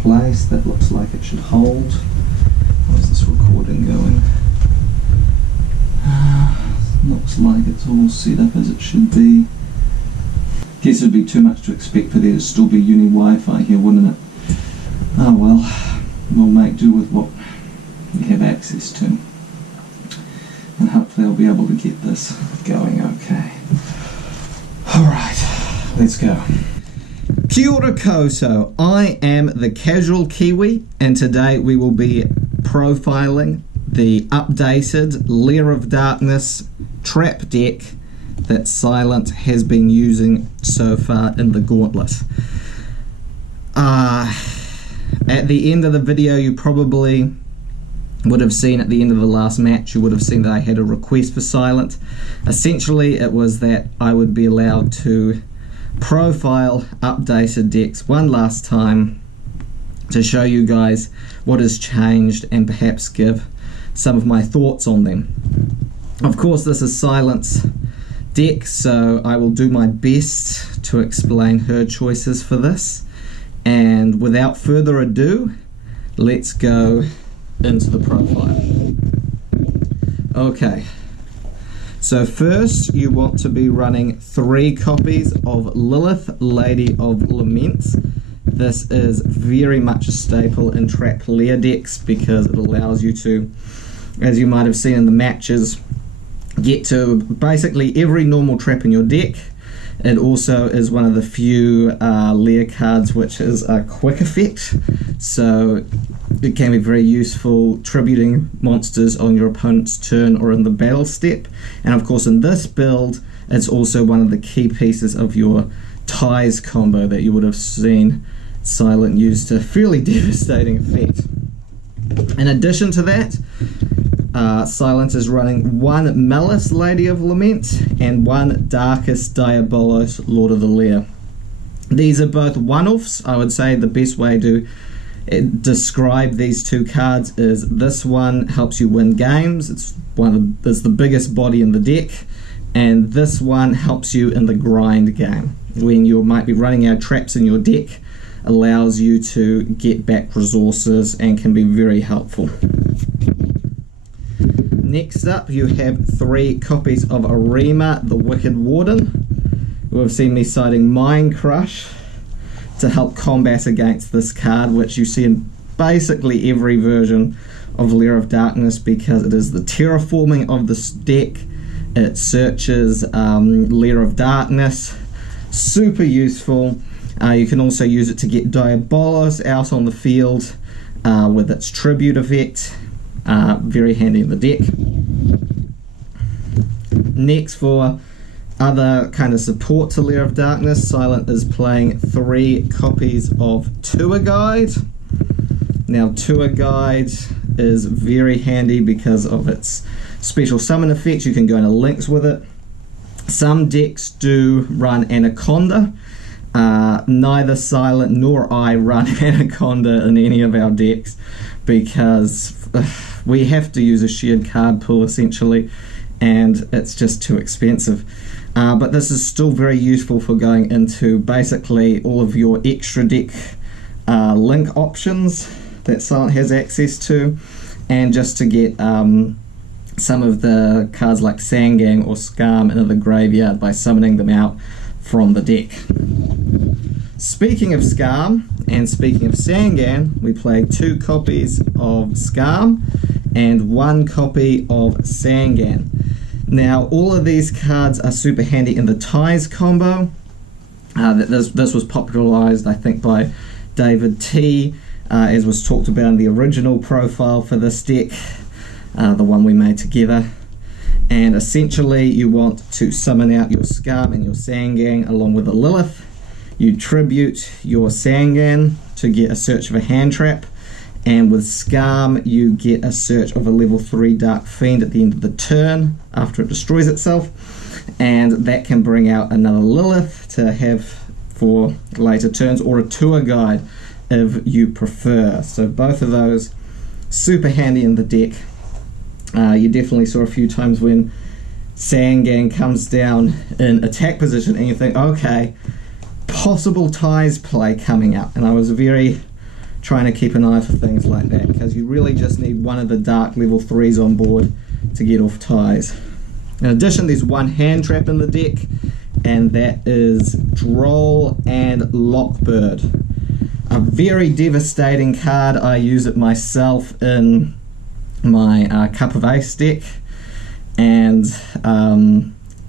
place. That looks like it should hold. How's this recording going? Looks like it's all set up as it should be. Guess it'd be too much to expect for there to still be uni Wi-Fi here, wouldn't it? Oh well, we'll make do with what we have access to. And hopefully I'll be able to get this going okay. Alright, let's go. Kia ora koutou, I am the Casual Kiwi, and today we will be profiling the updated Lair of Darkness trap deck that Silent has been using so far in the Gauntlet. At the end of the video, you probably would have seen at the end of the last match, you would have seen that I had a request for Silent. Essentially, it was that I would be allowed to profile updated decks one last time to show you guys what has changed and perhaps give some of my thoughts on them. Of course, this is Silent's deck, so I will do my best to explain her choices for this. And without further ado, let's go into the profile. Okay, so first you want to be running 3 copies of Lilith, Lady of Lament. This is very much a staple in trap lair decks because it allows you to, as you might have seen in the matches, get to basically every normal trap in your deck. It also is one of the few lair cards which is a quick effect, so it can be very useful tributing monsters on your opponent's turn or in the battle step. And of course in this build, it's also one of the key pieces of your ties combo that you would have seen Silent use to fairly devastating effect. In addition to that, Silent is running 1 Malice, Lady of Lament, and 1 Darkest Diabolos, Lord of the Lair. These are both one-offs. I would say the best way to describe these 2 cards is this one helps you win games. It's the biggest body in the deck, and this one helps you in the grind game. When you might be running out traps in your deck, allows you to get back resources and can be very helpful. Next up, you have 3 copies of Ahrima, the Wicked Warden. You have seen me citing Mind Crush to help combat against this card, which you see in basically every version of Lair of Darkness because it is the terraforming of this deck. It searches Lair of Darkness, super useful. You can also use it to get Diabolos out on the field with its tribute effect. Very handy in the deck. Next, for other kind of support to Lair of Darkness, Silent is playing 3 copies of Tour Guide. Now, Tour Guide is very handy because of its special summon effects. You can go into links with it. Some decks do run Anaconda. Neither Silent nor I run Anaconda in any of our decks because we have to use a shared card pool essentially, and it's just too expensive. But this is still very useful for going into basically all of your extra deck link options that Silent has access to, and just to get some of the cards like Sangan or Scarm into the graveyard by summoning them out from the deck. Speaking of Scarm and speaking of Sangan, we played 2 copies of Scarm and 1 copy of Sangan. Now, all of these cards are super handy in the ties combo. This was popularized, I think, by David T, as was talked about in the original profile for this deck, the one we made together. And essentially, you want to summon out your Scarm and your Sangan along with a Lilith. You tribute your Sangan to get a search of a hand trap, and with Scarm you get a search of a level 3 Dark Fiend at the end of the turn after it destroys itself, and that can bring out another Lilith to have for later turns, or a tour guide if you prefer. So both of those super handy in the deck. You definitely saw a few times when Sangan comes down in attack position and you think, okay, possible ties play coming up, and I was very trying to keep an eye for things like that, because you really just need one of the dark level 3s on board to get off ties. In addition, there's one hand trap in the deck, and that is Droll and Lockbird. A very devastating card. I use it myself in my Cup of Ace deck, and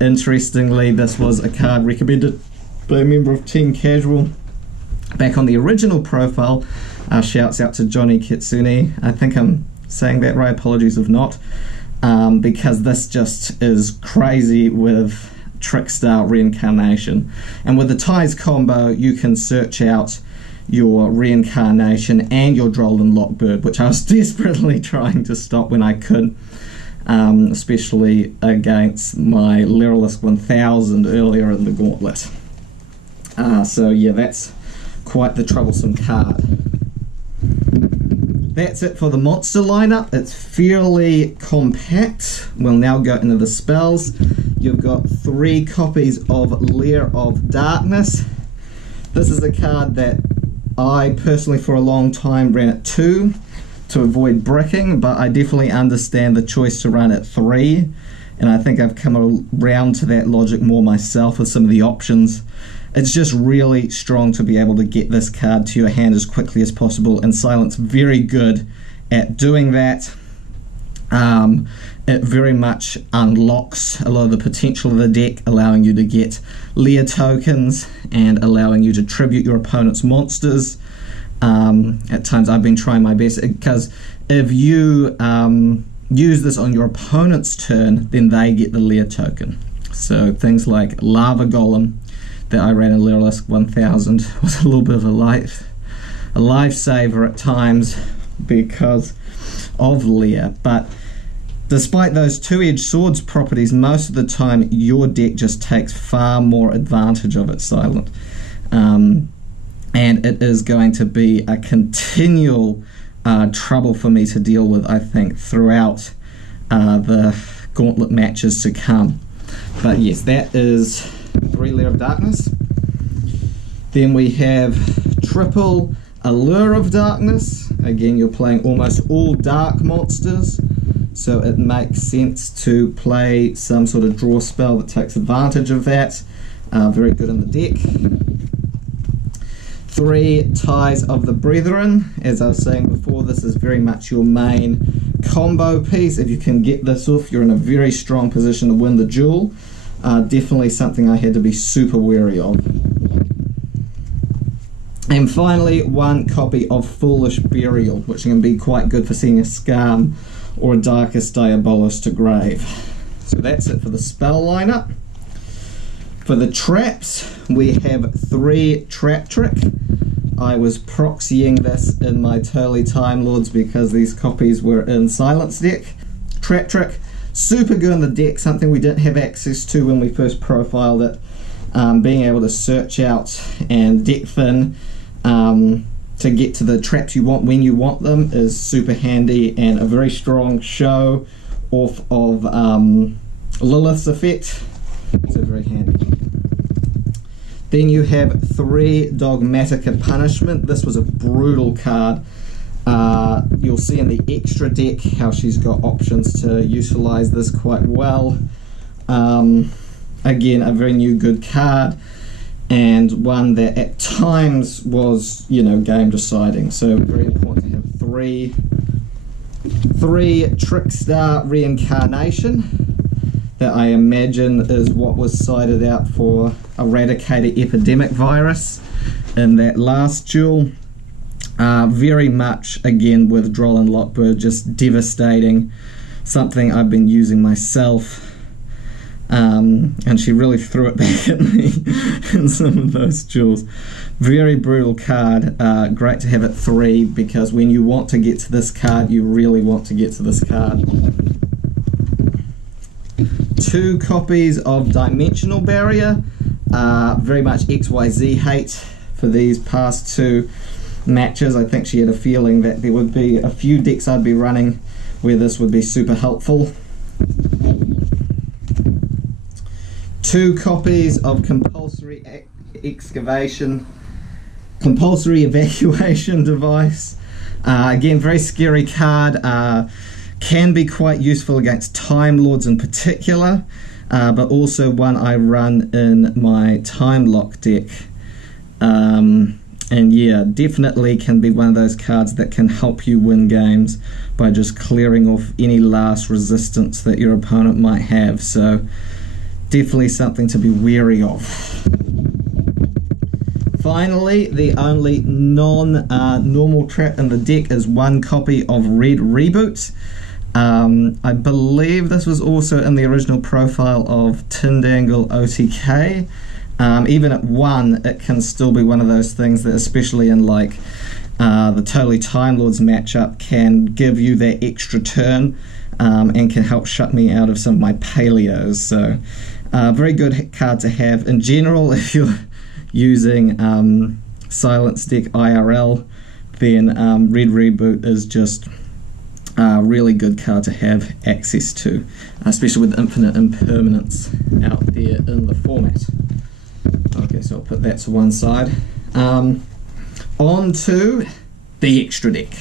interestingly, this was a card recommended by a member of Team Casual back on the original profile. Shouts out to Johnny Kitsune. I think I'm saying that right, apologies if not, because this just is crazy with Trickstar Reincarnation. And with the ties combo, you can search out your Reincarnation and your Droll and Lockbird, which I was desperately trying to stop when I could, especially against my Lyrilisk 1000 earlier in the Gauntlet. So yeah, that's quite the troublesome card. That's it for the monster lineup. It's fairly compact. We'll now go into the spells. You've got 3 copies of Lair of Darkness. This is a card that I personally for a long time ran at 2 to avoid bricking, but I definitely understand the choice to run at 3, and I think I've come around to that logic more myself with some of the options. It's just really strong to be able to get this card to your hand as quickly as possible, and Silent's very good at doing that. It very much unlocks a lot of the potential of the deck, allowing you to get Lair tokens and allowing you to tribute your opponent's monsters. At times I've been trying my best, because if you use this on your opponent's turn, then they get the Lair token. So things like Lava Golem that I ran in Lyrilisk 1000 was a little bit of a lifesaver at times because of Lair. But despite those two-edged swords properties, most of the time your deck just takes far more advantage of it, Silent. And it is going to be a continual trouble for me to deal with, I think, throughout the Gauntlet matches to come. But yes, that is 3 Lair of Darkness. Then we have triple Allure of Darkness. Again, you're playing almost all dark monsters, so it makes sense to play some sort of draw spell that takes advantage of that. Very good in the deck. 3 Ties of the Brethren. As I was saying before, this is very much your main combo piece. If you can get this off, you're in a very strong position to win the duel. Definitely something I had to be super wary of. And finally, 1 copy of Foolish Burial, which can be quite good for seeing a Scarm or a Darkest Diabolos to grave. So that's it for the spell lineup. For the traps, we have 3 Trap Trick. I was proxying this in my Totally Time Lords because these copies were in Silent's deck. Trap Trick, super good in the deck, something we didn't have access to when we first profiled it. Being able to search out and deck thin to get to the traps you want when you want them is super handy, and a very strong show off of Lilith's effect, so very handy. Then you have 3 Dogmatika Punishment. This was a brutal card. You'll see in the extra deck how she's got options to utilize this quite well. Again, a very new good card, and one that at times was, you know, game deciding. So very important to have 3 Trickstar Reincarnation. That I imagine is what was cited out for Eradicator Epidemic Virus in that last duel. Very much, again, with Droll and Lockbird, just devastating. Something I've been using myself. And she really threw it back at me in some of those duels. Very brutal card. Great to have it 3, because when you want to get to this card, you really want to get to this card. 2 copies of Dimensional Barrier. Very much XYZ hate for these past 2 matches. I think she had a feeling that there would be a few decks I'd be running where this would be super helpful. 2 copies of Compulsory Excavation. Compulsory Evacuation device. Again, very scary card. Can be quite useful against Time Lords in particular, but also one I run in my Time Lock deck. And yeah, definitely can be one of those cards that can help you win games by just clearing off any last resistance that your opponent might have. So definitely something to be wary of. Finally, the only non-normal trap in the deck is one copy of Red Reboot. I believe this was also in the original profile of Tindangle OTK. Even at 1, it can still be one of those things that, especially in like the Totally Time Lords matchup, can give you that extra turn and can help shut me out of some of my paleos. So very good card to have in general. If you're using Silence deck IRL, then Red Reboot is just a really good card to have access to, especially with infinite impermanence out there in the format. Okay, so I'll put that to one side. On to the extra deck.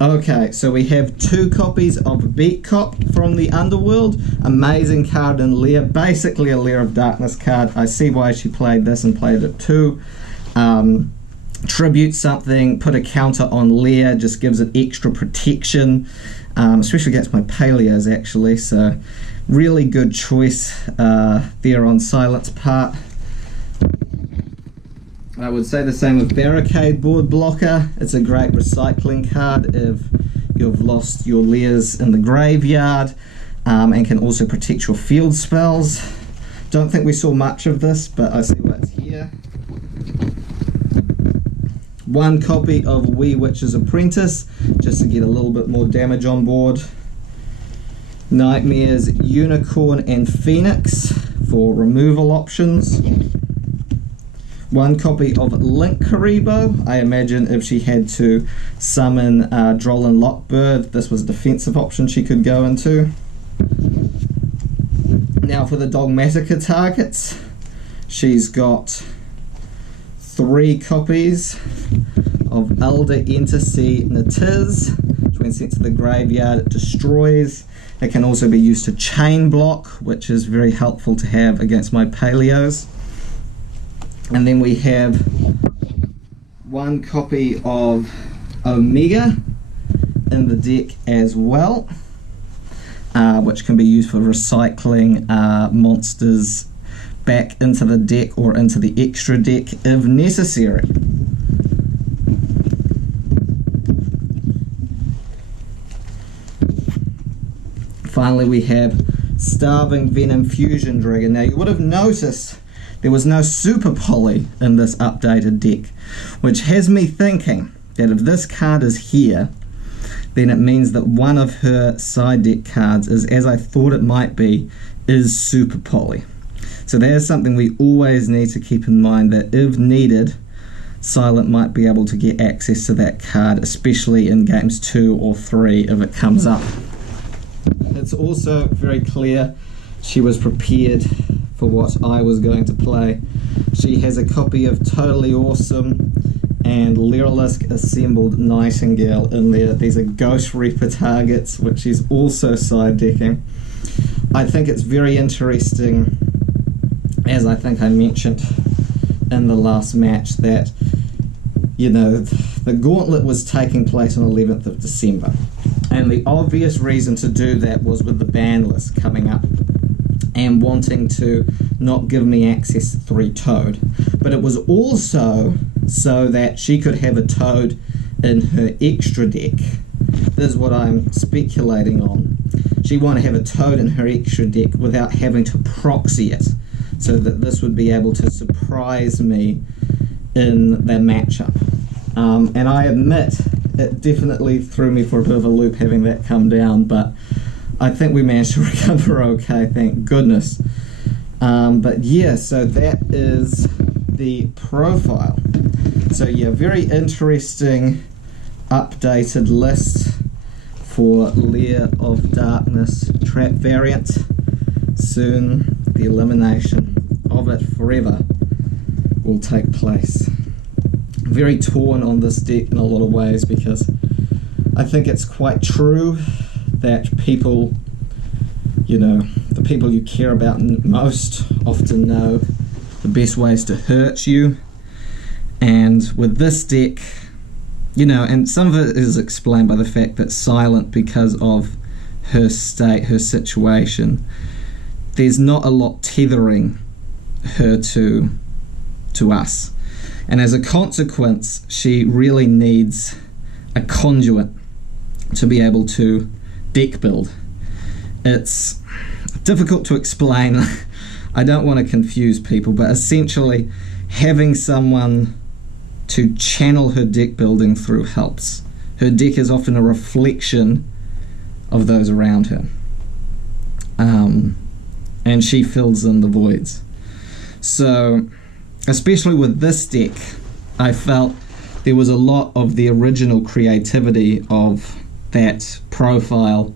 Okay, so we have 2 copies of Beat Cop from the Underworld. Amazing card in Lair, basically a Lair of Darkness card. I see why she played this and played it too. Tribute something, put a counter on Lair, just gives it extra protection, especially against my paleos actually. So really good choice there on Silent's part. I would say the same with Barricadeborg Blocker. It's a great recycling card if you've lost your Lairs in the graveyard, and can also protect your field spells. Don't think we saw much of this, but I see what's here. 1 copy of Wee Witch's Apprentice, just to get a little bit more damage on board. Nightmares, Unicorn and Phoenix for removal options. 1 copy of Link Karibo. I imagine if she had to summon Droll Lock Bird, this was a defensive option she could go into. Now for the Dogmatika targets, she's got 3 copies of Elder Entersea Natiz, which when sent to the graveyard it destroys. It can also be used to chain block, which is very helpful to have against my paleos. And then we have 1 copy of Omega in the deck as well, which can be used for recycling monsters back into the deck or into the extra deck if necessary. Finally, we have Starving Venom Fusion Dragon. Now, you would have noticed there was no Super Poly in this updated deck, which has me thinking that if this card is here, then it means that one of her side deck cards is, as I thought it might be, is Super Poly. So that is something we always need to keep in mind, that if needed, Silent might be able to get access to that card, especially in games 2 or 3 if it comes up. It's also very clear she was prepared for what I was going to play. She has a copy of Totally Awesome and Lyrilusk Assembled Nightingale in there. These are Ghost Reaper targets, which she's also side decking. I think it's very interesting, as I think I mentioned in the last match, that, you know, the Gauntlet was taking place on 11th of December. And the obvious reason to do that was with the ban list coming up and wanting to not give me access to 3 Toad. But it was also so that she could have a Toad in her extra deck. This is what I'm speculating on. She wanted to have a Toad in her extra deck without having to proxy it, so that this would be able to surprise me in the matchup. And I admit, it definitely threw me for a bit of a loop having that come down, but I think we managed to recover okay, thank goodness. But yeah, so that is the profile. So yeah, very interesting updated list for Lair of Darkness trap variant. Soon the elimination of it forever will take place. very torn on this deck in a lot of ways, because I think it's quite true that people, you know, the people you care about most often know the best ways to hurt you. And with this deck, you know, and some of it is explained by the fact that Silent, because of her state, her situation, there's not a lot tethering her to us. And as a consequence, she really needs a conduit to be able to deck build. It's difficult to explain. I don't want to confuse people, but essentially having someone to channel her deck building through helps. Her deck is often a reflection of those around her. And she fills in the voids. So, especially with this deck, I felt there was a lot of the original creativity of that profile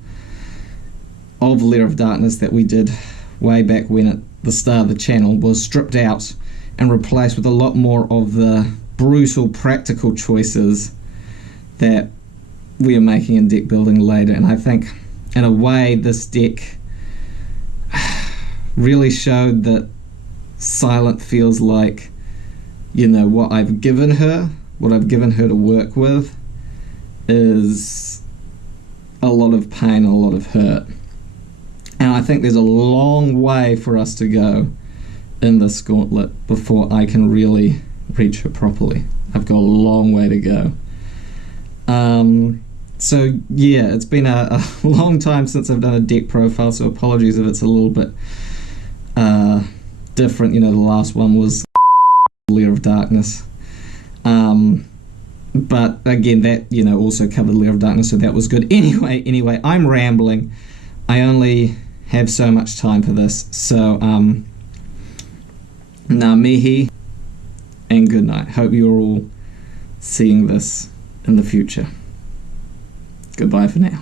of Lair of Darkness that we did way back when at the start of the channel was stripped out and replaced with a lot more of the brutal practical choices that we are making in deck building later. And I think in a way this deck really showed that Silent feels like, you know, what I've given her to work with is a lot of pain, a lot of hurt. And I think there's a long way for us to go in this gauntlet before I can really reach her properly. I've got a long way to go. So yeah, it's been a long time since I've done a deck profile, so apologies if it's a little bit different. You know, the last one was Lair of Darkness. But again, that, you know, also covered Lair of Darkness, so that was good. Anyway, I'm rambling. I only have so much time for this, so ngā mihi and good night. Hope you're all seeing this in the future. Goodbye for now.